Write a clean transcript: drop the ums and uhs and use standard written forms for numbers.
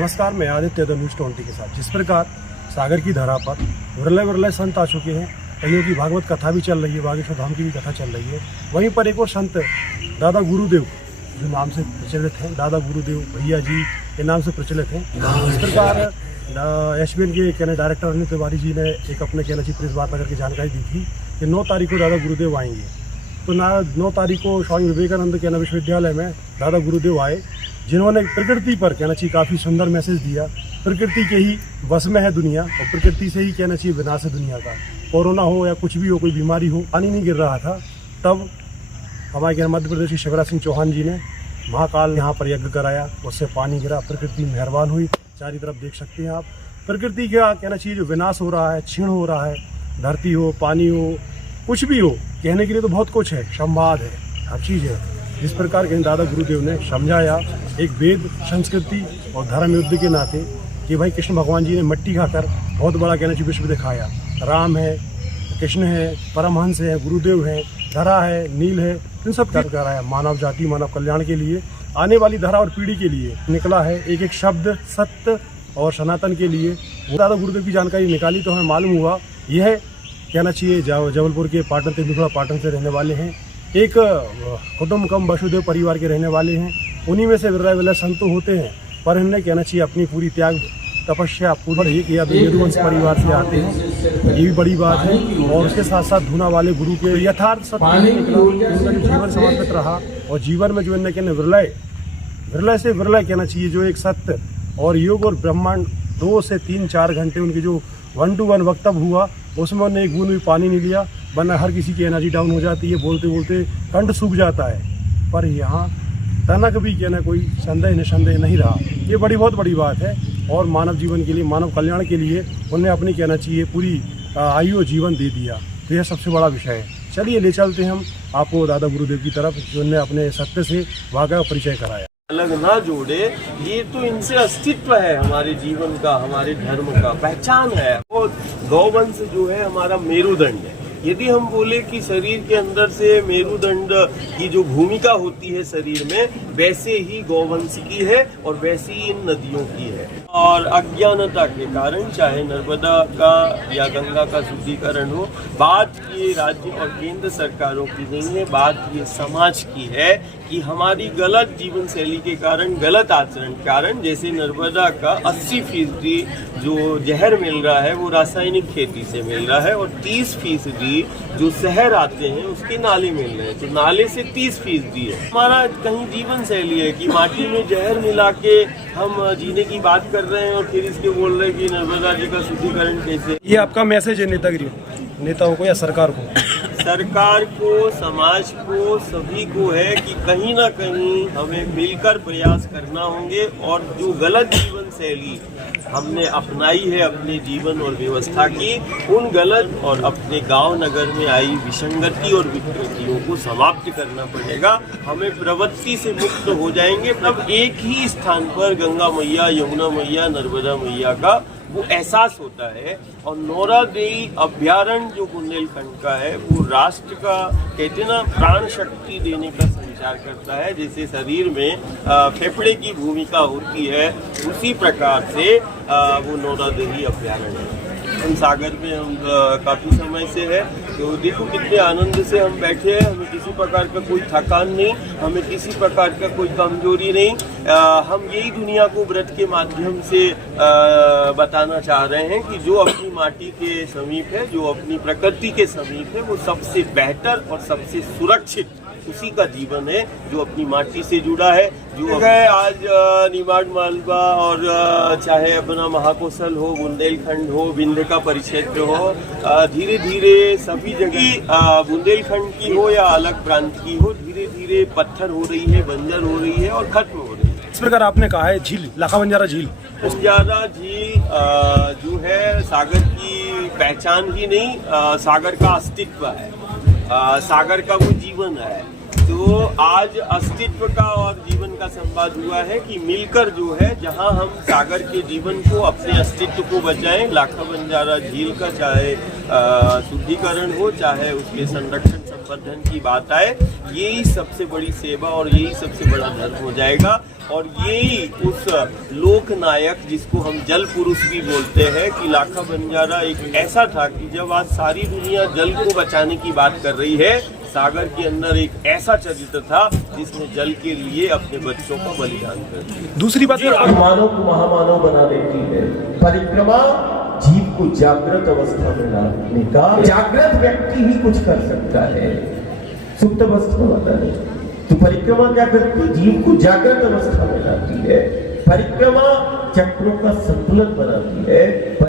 नमस्कार, मैं Aditya the news 20 के साथ। जिस प्रकार सागर की धरा पर विरले विरले संत आ चुके हैं, कईयों की भागवत कथा भी चल रही है, बागेश्वर धाम की भी कथा चल रही है। वहीं पर एक और संत दादा गुरुदेव जो नाम से प्रचलित हैं, दादा गुरुदेव भैया जी के नाम से प्रचलित हैं। इस प्रकार SBN के कहने डायरेक्टर अनिल तिवारी जी ने एक अपने कहना चाहिए प्रेस वार्ता करके जानकारी दी थी कि 9 तारीख को दादा गुरुदेव आएंगे। तो 9 तारीख को स्वामी विवेकानंद कहना विश्वविद्यालय में दादा गुरुदेव आए, जिन्होंने प्रकृति पर कहना चाहिए काफ़ी सुंदर मैसेज दिया। प्रकृति के ही बस में है दुनिया और प्रकृति से ही कहना चाहिए विनाश है दुनिया का। कोरोना हो या कुछ भी हो, कोई बीमारी हो, पानी नहीं गिर रहा था, तब हमारे मध्य प्रदेश के शिवराज सिंह चौहान जी ने महाकाल यहाँ पर यज्ञ कराया, उससे पानी गिरा, प्रकृति मेहरबान हुई। चारी तरफ देख सकते हैं आप, प्रकृति का कहना चाहिए जो विनाश हो रहा है, क्षीण हो रहा है, धरती हो, पानी हो, कुछ भी हो, कहने के लिए तो बहुत कुछ है, संवाद है, हर चीज़ है। जिस प्रकार के दादा गुरुदेव ने समझाया एक वेद, संस्कृति और धर्म युद्ध के नाते कि भाई कृष्ण भगवान जी ने मिट्टी खाकर बहुत बड़ा कहना चाहिए विश्व दिखाया। राम है, कृष्ण है, परमहंस है, गुरुदेव है, धरा है, नील है, इन सब कर कराया मानव जाति, मानव कल्याण के लिए, आने वाली धरा और पीढ़ी के लिए निकला है एक एक शब्द सत्य और सनातन के लिए। वो दादा गुरुदेव की जानकारी निकाली तो हमें मालूम हुआ यह कहना चाहिए जबलपुर के पाटन तेंदुलकर पाटन से रहने वाले हैं, एक कुटुंबकम वसुदेव परिवार के रहने वाले हैं। उन्हीं में से विरला विरला संत होते हैं, पर इन्हें कहना चाहिए अपनी पूरी त्याग तपस्या पूरी एक या यदुवंश परिवार से आते हैं, ये भी बड़ी बात है। और उसके साथ साथ धुना वाले गुरु के यथार्थ सत्य निकला, उनका जो जीवन समर्पित रहा और जीवन में जो इन्हें कहने विरला से विरला कहना चाहिए जो एक सत्य और योग और ब्रह्मांड 2 से 3-4 घंटे उनके जो 1-to-1 वक्तव्य हुआ, उसमें उन्होंने एक बूंद भी पानी नहीं लिया, वरना हर किसी की एनर्जी डाउन हो जाती है, बोलते बोलते कंठ सूख जाता है। पर यहाँ तनक भी कहना कोई संदेह निसंदेह नहीं रहा। ये बहुत बड़ी बात है और मानव जीवन के लिए, मानव कल्याण के लिए उन्हें अपनी कहना चाहिए पूरी आयु जीवन दे दिया। तो यह सबसे बड़ा विषय है। चलिए ले चलते हैं हम आपको दादा गुरुदेव की तरफ, जो उन्होंने अपने सत्य से वाक़ई परिचय कराया। अलग ना जोड़े, ये तो इनसे अस्तित्व है हमारे जीवन का, हमारे धर्म का, पहचान है। और गौवंश जो है हमारा मेरुदंड है। यदि हम बोले कि शरीर के अंदर से मेरुदंड की जो भूमिका होती है शरीर में, वैसे ही गौवंश की है और वैसे ही इन नदियों की है। और अज्ञानता के कारण चाहे नर्मदा का या गंगा का शुद्धिकरण हो, बात ये राज्य और केंद्र सरकारों की नहीं है, बात ये समाज की है कि हमारी गलत जीवन शैली के कारण, गलत आचरण के कारण, जैसे नर्मदा का 80% जो जहर मिल रहा है वो रासायनिक खेती से मिल रहा है और 30% जो शहर आते हैं उसके नाले मिल रहे हैं। तो नाले से 30% है। हमारा कहीं जीवन शैली है कि माटी में जहर मिला के हम जीने की बात कर रहे हैं और फिर इसके बोल रहे हैं कि नर्मदा जी का शुद्धिकरण कैसे। ये आपका मैसेज है नेताओं को या सरकार को? सरकार को, समाज को, सभी को है कि कहीं ना कहीं हमें मिलकर प्रयास करना होंगे और जो गलत जीवन शैली हमने अपनाई है अपने जीवन और व्यवस्था की, उन गलत और अपने गांव नगर में आई विसंगति और विकृतियों को समाप्त करना पड़ेगा। हमें प्रवृत्ति से मुक्त हो जाएंगे तब एक ही स्थान पर गंगा मैया, यमुना मैया, नर्मदा मैया का वो एहसास होता है। और नौरादेई अभ्यारण्य जो बुंदेलखंड का है वो राष्ट्र का कहते ना प्राण शक्ति देने का संचार करता है। जैसे शरीर में फेफड़े की भूमिका होती है, उसी प्रकार से वो नौरादेई अभ्यारण्य है। हम सागर में हम काफ़ी समय से है, तो देखो कितने आनंद से हम बैठे हैं। हमें किसी प्रकार का कोई थकान नहीं, हमें किसी प्रकार का कोई कमजोरी नहीं। हम यही दुनिया को व्रत के माध्यम से बताना चाह रहे हैं कि जो अपनी माटी के समीप है, जो अपनी प्रकृति के समीप है, वो सबसे बेहतर और सबसे सुरक्षित उसी का जीवन है जो अपनी माटी से जुड़ा है। जो है आज निमाड़ मालवा और चाहे अपना महाकौशल हो, बुंदेलखंड हो, विंध्य का परिक्षेत्र हो, धीरे धीरे सभी जगह बुंदेलखंड की हो या अलग प्रांत की हो, धीरे धीरे पत्थर हो रही है, बंजर हो रही है और खत्म हो रही है। इस प्रकार आपने कहा है झील, लाखा बंजारा झील जो है सागर की पहचान ही नहीं, सागर का अस्तित्व है, सागर का वो जीवन है। तो आज अस्तित्व का और जीवन का संवाद हुआ है कि मिलकर जो है, जहां हम सागर के जीवन को, अपने अस्तित्व को बचाएं। लाखा बंजारा झील का चाहे शुद्धिकरण हो, चाहे उसके संरक्षण संवर्धन की बात आए, यही सबसे बड़ी सेवा और यही सबसे बड़ा धर्म हो जाएगा। और यही उस लोकनायक जिसको हम जल पुरुष भी बोलते हैं कि लाखा बंजारा एक ऐसा था कि जब आज सारी दुनिया जल को बचाने की बात कर रही है, सागर के अंदर एक ऐसा चरित्र था जिसने जल के लिए अपने बच्चों का बलिदान कर दिया। दूसरी बात मानव को महामानव बना देती है परिक्रमा। जीव को जागृत अवस्था में लाने का जागृत व्यक्ति ही कुछ कर सकता है, सुप्त अवस्था वाला नहीं। तो परिक्रमा क्या करती है? जीव को जागृत अवस्था में लाती है। परिक्रमा चक्रों का संतुलन बनाती है।